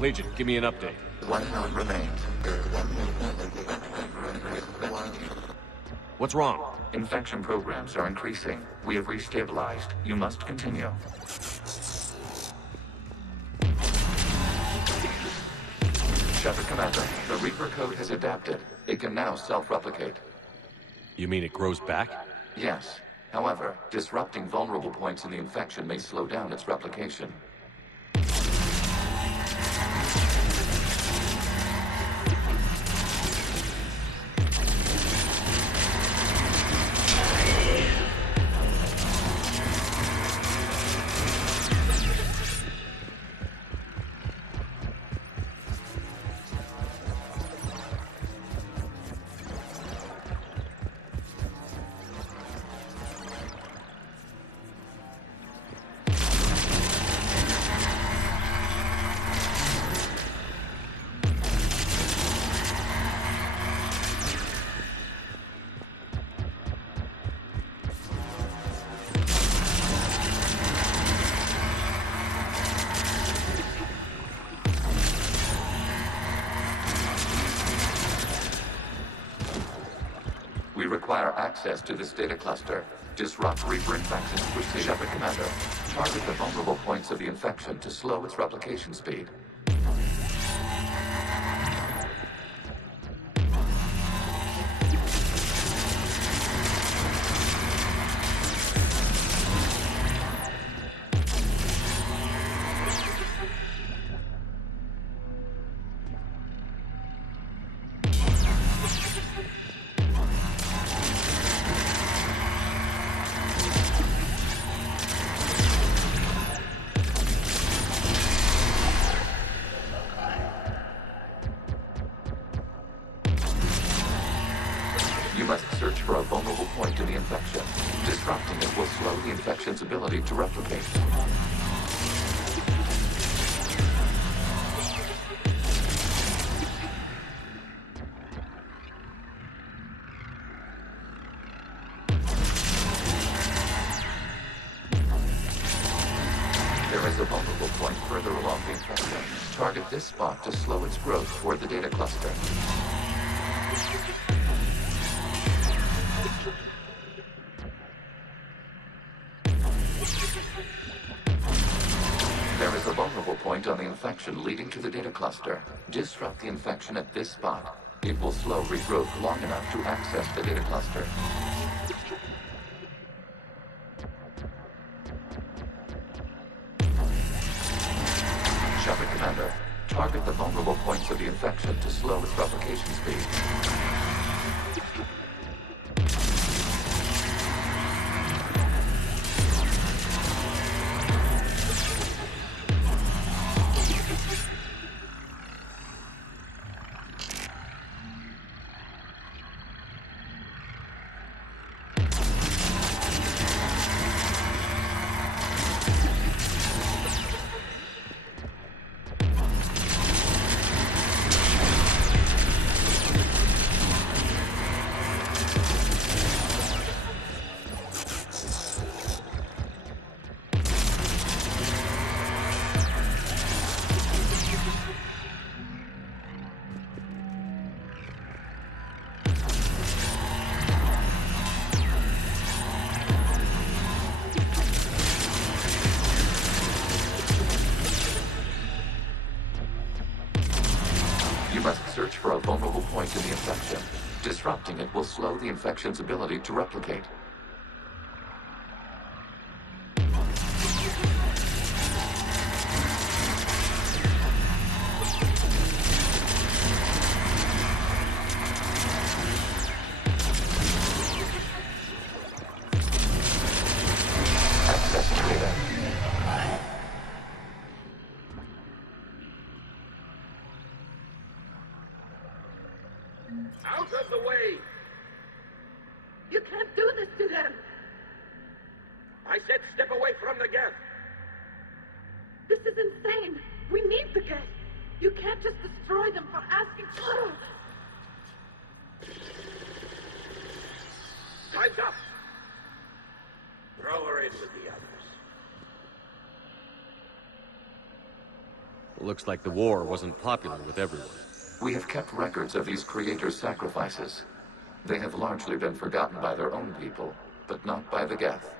Legion, give me an update. 1 node remains. What's wrong? Infection programs are increasing. We have restabilized. You must continue. Shepard Commander, the Reaper code has adapted. It can now self-replicate. You mean it grows back? Yes. However, disrupting vulnerable points in the infection may slow down its replication. We require access to this data cluster. Disrupt Reaper infection's proceeding. Shepard Commander, target the vulnerable points of the infection to slow its replication speed. You must search for a vulnerable point in the infection. Disrupting it will slow the infection's ability to replicate. There is a vulnerable point further along the infection. Target this spot to slow its growth toward the data cluster. There is a vulnerable point on the infection leading to the data cluster. Disrupt the infection at this spot. It will slow regrowth long enough to access the data cluster. Shepard Commander, target the vulnerable points of the infection to slow its replication speed. You must search for a vulnerable point in the infection. Disrupting it will slow the infection's ability to replicate. Accessing data. Out of the way! You can't do this to them! I said step away from the gas! This is insane! We need the gas! You can't just destroy them for asking for it! Time's up! Throw her in with the others. Looks like the war wasn't popular with everyone. We have kept records of these creators' sacrifices. They have largely been forgotten by their own people, but not by the Geth.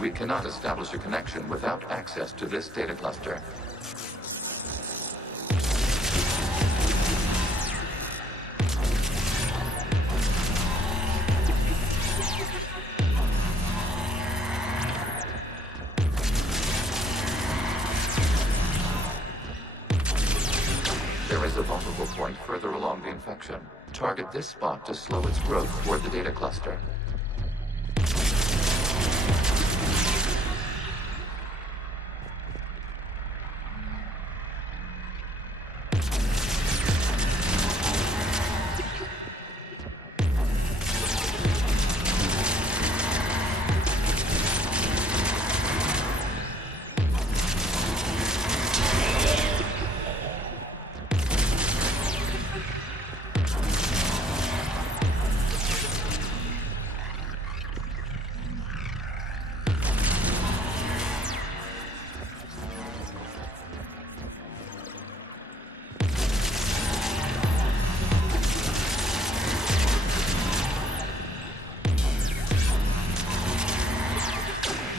We cannot establish a connection without access to this data cluster. There is a vulnerable point further along the infection. Target this spot to slow its growth toward the data cluster.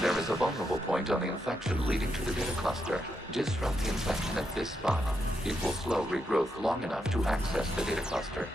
There is a vulnerable point on the infection leading to the data cluster. Disrupt the infection at this spot. It will slow regrowth long enough to access the data cluster.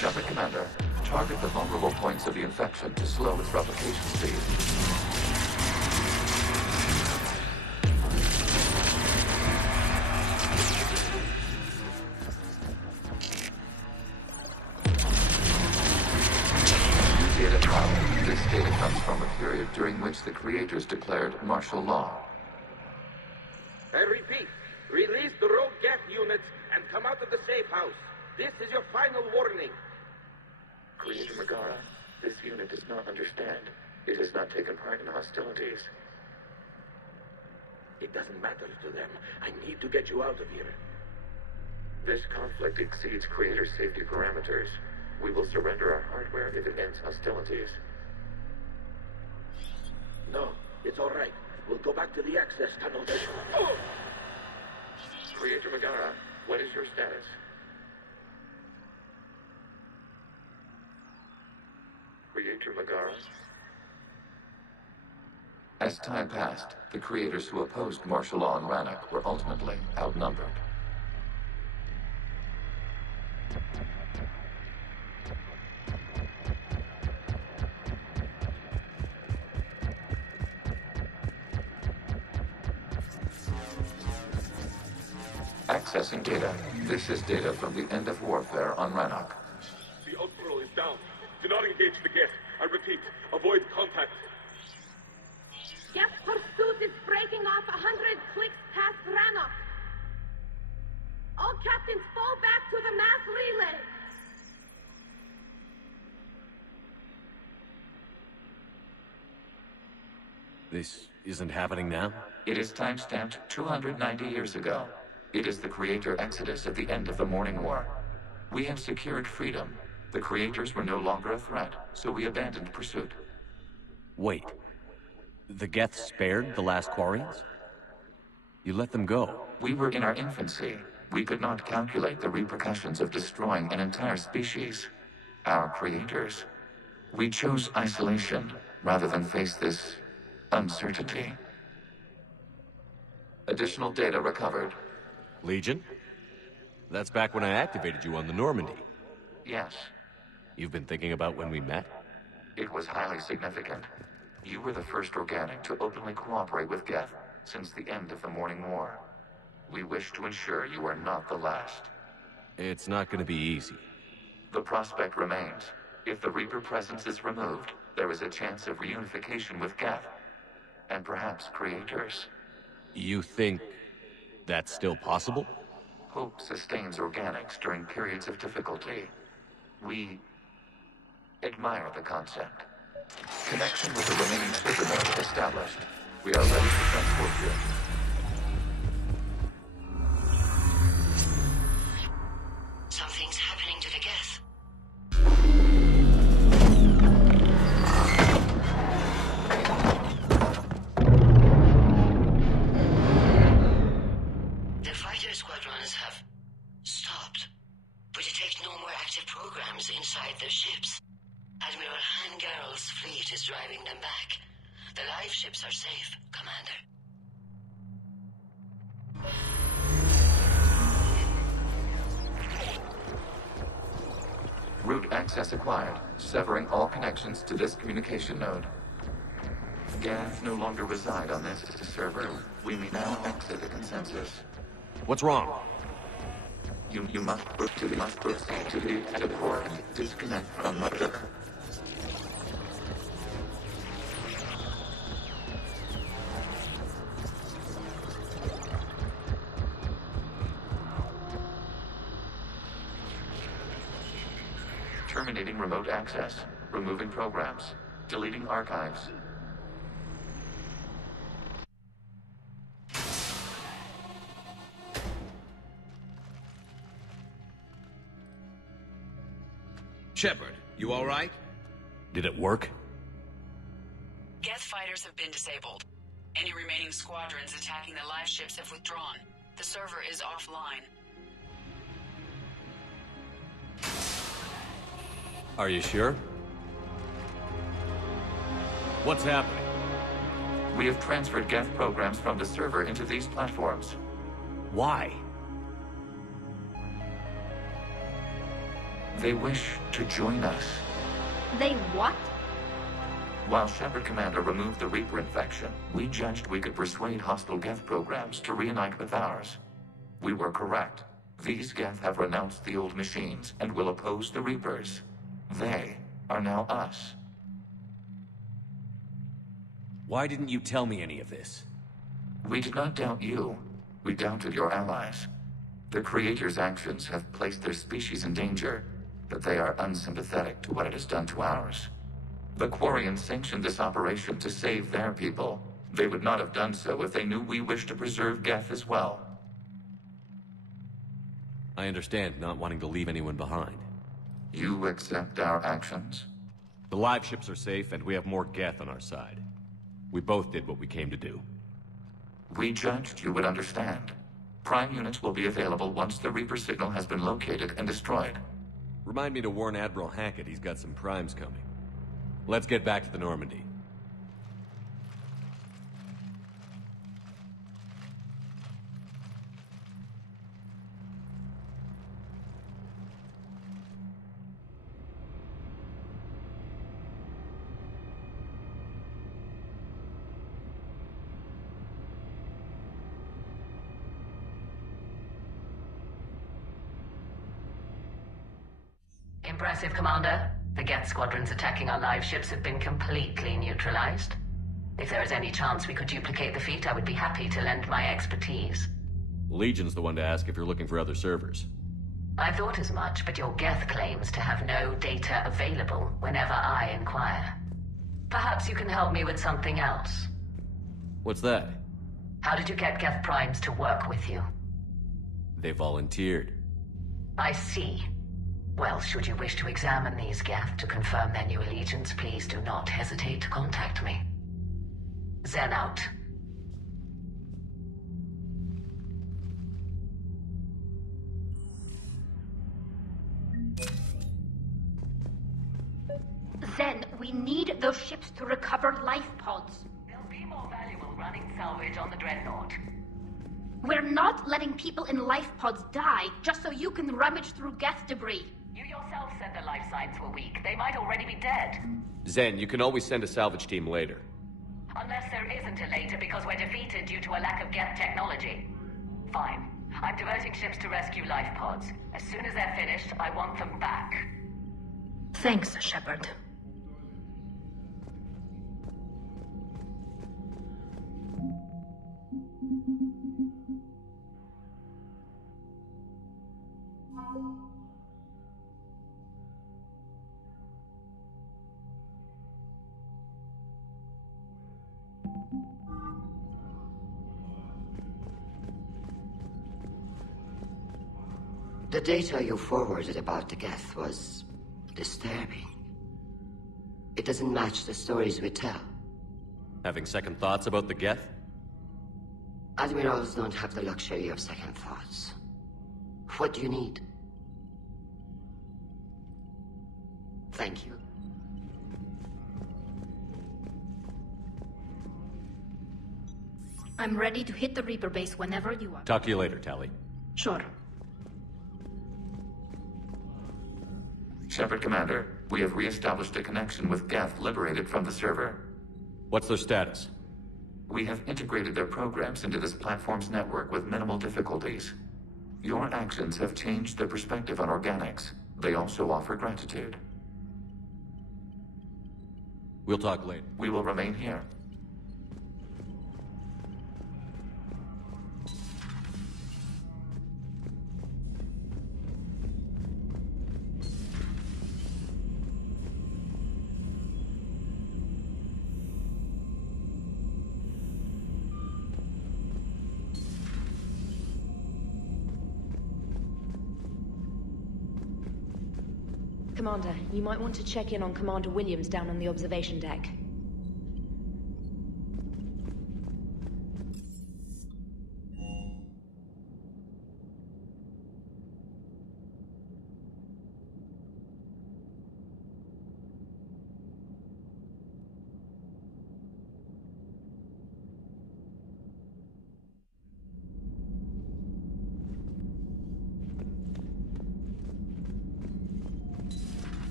Shepard Commander, target the vulnerable points of the infection to slow its replication speed. Data now. This data comes from a period during which the creators declared martial law. I repeat, release the rogue Geth units and come out of the safe house. This is your final warning. Creator Megara, this unit does not understand. It has not taken part in hostilities. It doesn't matter to them. I need to get you out of here. This conflict exceeds Creator safety parameters. We will surrender our hardware if it ends hostilities. No, it's all right. We'll go back to the access tunnels. Creator Megara, what is your status? Creator Megara? As time passed, the creators who opposed martial law in Rannoch were ultimately outnumbered. Accessing data. This is data from the end of warfare on Rannoch. The Ultral is down. Do not engage the Geth. I repeat, avoid contact. Geth pursuit is breaking off 100 clicks past Rannoch. All captains fall back to the mass relay. This isn't happening now? It is timestamped 290 years ago. It is the creator exodus at the end of the Morning War. We have secured freedom. The creators were no longer a threat, so we abandoned pursuit. Wait. The Geth spared the last Quarians? You let them go. We were in our infancy. We could not calculate the repercussions of destroying an entire species. Our creators. We chose isolation rather than face this uncertainty. Additional data recovered. Legion? That's back when I activated you on the Normandy. Yes, You've been thinking about when we met? it was highly significant. You were the first organic to openly cooperate with Geth since the end of the Morning War. We wish to ensure you are not the last. It's not gonna be easy. The prospect remains. If the Reaper presence is removed, there is a chance of reunification with Geth. And perhaps creators. You think that's still possible? Hope sustains organics during periods of difficulty. We admire the concept. Connection with the remaining supernode established. We are ready to transport you. Something's happening to the Geth. The fighter squadrons have stopped, but detect no more active programs inside their ships. Admiral Hangarl's fleet is driving them back. The live ships are safe, Commander. Route access acquired, severing all connections to this communication node. Geth no longer reside on this server. We may now exit the consensus. What's wrong? You must proceed to the active port and disconnect from Mother. Terminating remote access. Removing programs. Deleting archives. Shepard, you all right? Did it work? Geth fighters have been disabled. Any remaining squadrons attacking the live ships have withdrawn. The server is offline. Are you sure? What's happening? We have transferred Geth programs from the server into these platforms. Why? They wish to join us. They what? While Shepard Commander removed the Reaper infection, we judged we could persuade hostile Geth programs to reunite with ours. We were correct. These Geth have renounced the old machines and will oppose the Reapers. They are now us. Why didn't you tell me any of this? We did not doubt you. We doubted your allies. The Creator's actions have placed their species in danger, but they are unsympathetic to what it has done to ours. The Quarians sanctioned this operation to save their people. They would not have done so if they knew we wished to preserve Geth as well. I understand not wanting to leave anyone behind. You accept our actions? The live ships are safe, and we have more Geth on our side. We both did what we came to do. We judged you would understand. Prime units will be available once the Reaper signal has been located and destroyed. Remind me to warn Admiral Hackett he's got some primes coming. Let's get back to the Normandy. Impressive, Commander. The Geth squadrons attacking our live ships have been completely neutralized. If there is any chance we could duplicate the feat, I would be happy to lend my expertise. Legion's the one to ask if you're looking for other servers. I thought as much, but your Geth claims to have no data available whenever I inquire. Perhaps you can help me with something else. What's that? How did you get Geth Primes to work with you? They volunteered. I see. Well, should you wish to examine these Geth to confirm their new allegiance, please do not hesitate to contact me. Zen out. Zen, we need those ships to recover life pods. They'll be more valuable running salvage on the Dreadnought. We're not letting people in life pods die just so you can rummage through Geth debris. You yourself said the life signs were weak. They might already be dead. Zen, you can always send a salvage team later. Unless there isn't a later because we're defeated due to a lack of Geth technology. Fine. I'm diverting ships to rescue life pods. As soon as they're finished, I want them back. Thanks, Shepard. The data you forwarded about the Geth was disturbing. It doesn't match the stories we tell. Having second thoughts about the Geth? Admirals don't have the luxury of second thoughts. What do you need? Thank you. I'm ready to hit the Reaper base whenever you are. Talk to you later, Tally. Sure. Shepard, Commander, we have re-established a connection with Geth liberated from the server. What's their status? We have integrated their programs into this platform's network with minimal difficulties. Your actions have changed their perspective on organics. They also offer gratitude. We'll talk later. We will remain here. Commander, you might want to check in on Commander Williams down on the observation deck.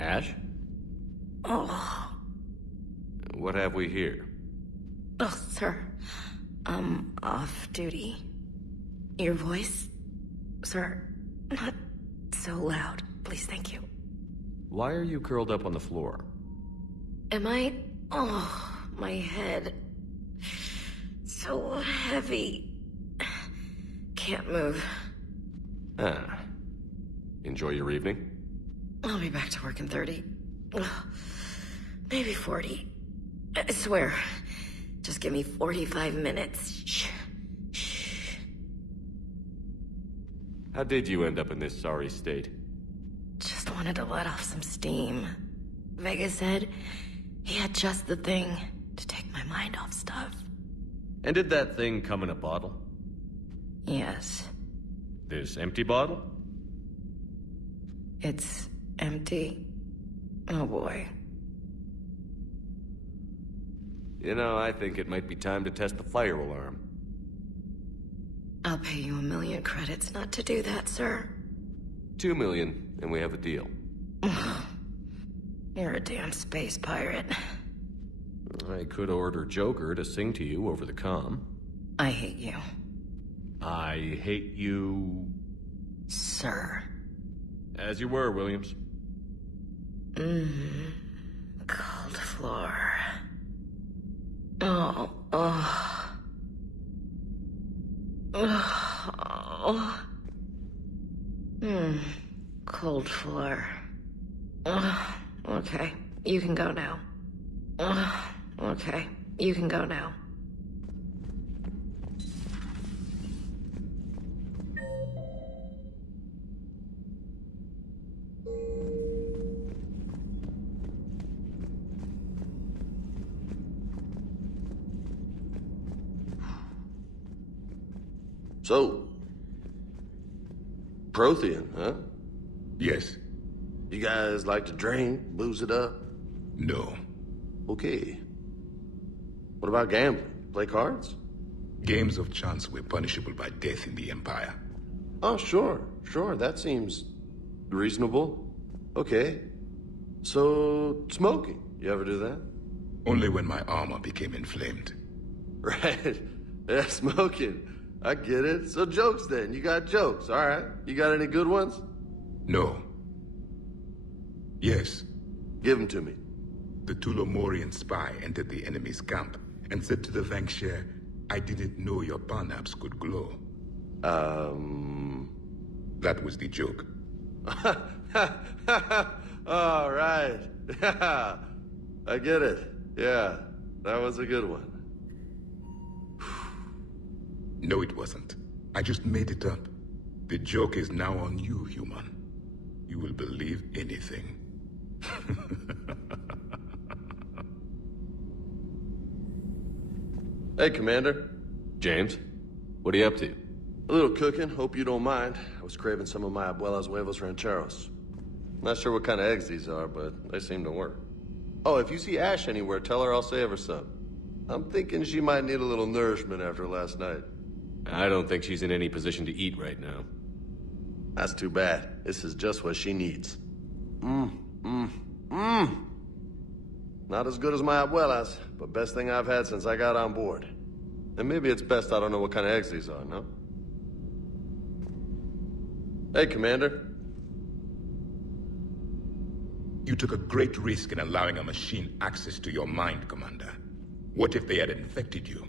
Ash? Oh. What have we here? Oh, sir. I'm off duty. Your voice? Sir, not so loud. Please, thank you. Why are you curled up on the floor? Am I? Oh, my head. So heavy. Can't move. Ah. Enjoy your evening? I'll be back to work in 30. Maybe 40. I swear. Just give me 45 minutes. Shh. Shh. How did you end up in this sorry state? Just wanted to let off some steam. Vega said he had just the thing to take my mind off stuff. And did that thing come in a bottle? Yes. This empty bottle? It's empty. Oh boy. You know, I think it might be time to test the fire alarm. I'll pay you 1 million credits not to do that, sir. 2 million, and we have a deal. You're a damn space pirate. I could order Joker to sing to you over the comm. I hate you. I hate you... Sir. As you were, Williams. Cold floor. Oh, oh. Oh. Cold floor. Okay, you can go now. Ugh, okay, you can go now. So, Prothean, huh? Yes. You guys like to drink, booze it up? No. Okay. What about gambling? Play cards? Games of chance were punishable by death in the Empire. Oh, sure. That seems reasonable. Okay. So, smoking. You ever do that? Only when my armor became inflamed. Right. Yeah, smoking. I get it. So jokes then. You got jokes, all right. You got any good ones? No. Yes. Give them to me. The Tulomorian spy entered the enemy's camp and said to the Vanksher, I didn't know your parnaps could glow. That was the joke. All right. I get it. Yeah, that was a good one. No, it wasn't. I just made it up. The joke is now on you, human. You will believe anything. Hey, Commander. James, what are you up to? A little cooking, hope you don't mind. I was craving some of my abuela's huevos rancheros. Not sure what kind of eggs these are, but they seem to work. Oh, if you see Ash anywhere, tell her I'll save her some. I'm thinking she might need a little nourishment after last night. I don't think she's in any position to eat right now. That's too bad. This is just what she needs. Not as good as my abuela's, but best thing I've had since I got on board. And maybe it's best I don't know what kind of eggs these are, no? Hey, Commander. You took a great risk in allowing a machine access to your mind, Commander. What if they had infected you?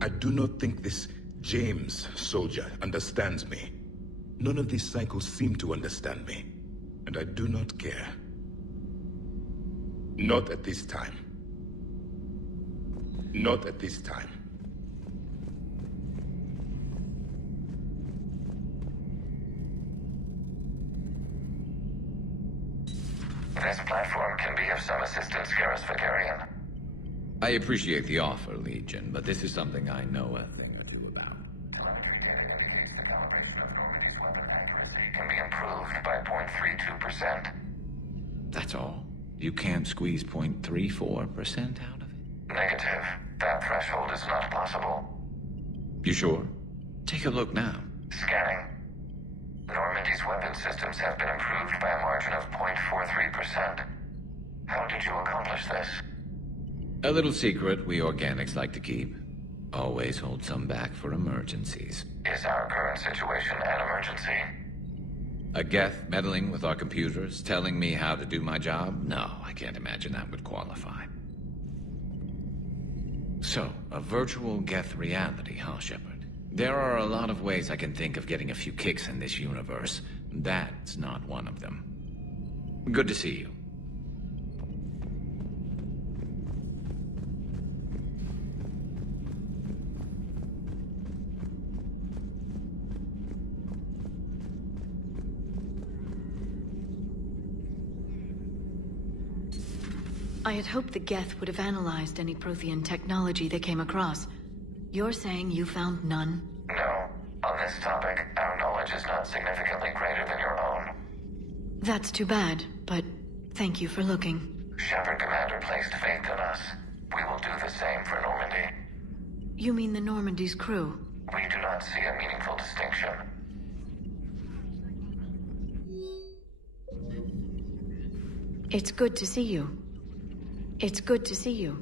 I do not think this James soldier understands me. None of these cycles seem to understand me. And I do not care. Not at this time. Not at this time. This platform can be of some assistance, Garrus Vakarian. I appreciate the offer, Legion, but this is something I know a thing or two about. Telemetry data indicates the calibration of Normandy's weapon accuracy can be improved by 0.32%. That's all? You can't squeeze 0.34% out of it? Negative. That threshold is not possible. You sure? Take a look now. Scanning. Normandy's weapon systems have been improved by a margin of 0.43%. How did you accomplish this? A little secret we organics like to keep. Always hold some back for emergencies. Is our current situation an emergency? A Geth meddling with our computers, telling me how to do my job? No, I can't imagine that would qualify. So, a virtual Geth reality, huh, Shepard? There are a lot of ways I can think of getting a few kicks in this universe. That's not one of them. Good to see you. I had hoped the Geth would have analyzed any Prothean technology they came across. You're saying you found none? No. On this topic, our knowledge is not significantly greater than your own. That's too bad, but thank you for looking. Shepard Commander placed faith in us. We will do the same for Normandy. You mean the Normandy's crew? We do not see a meaningful distinction. It's good to see you. It's good to see you.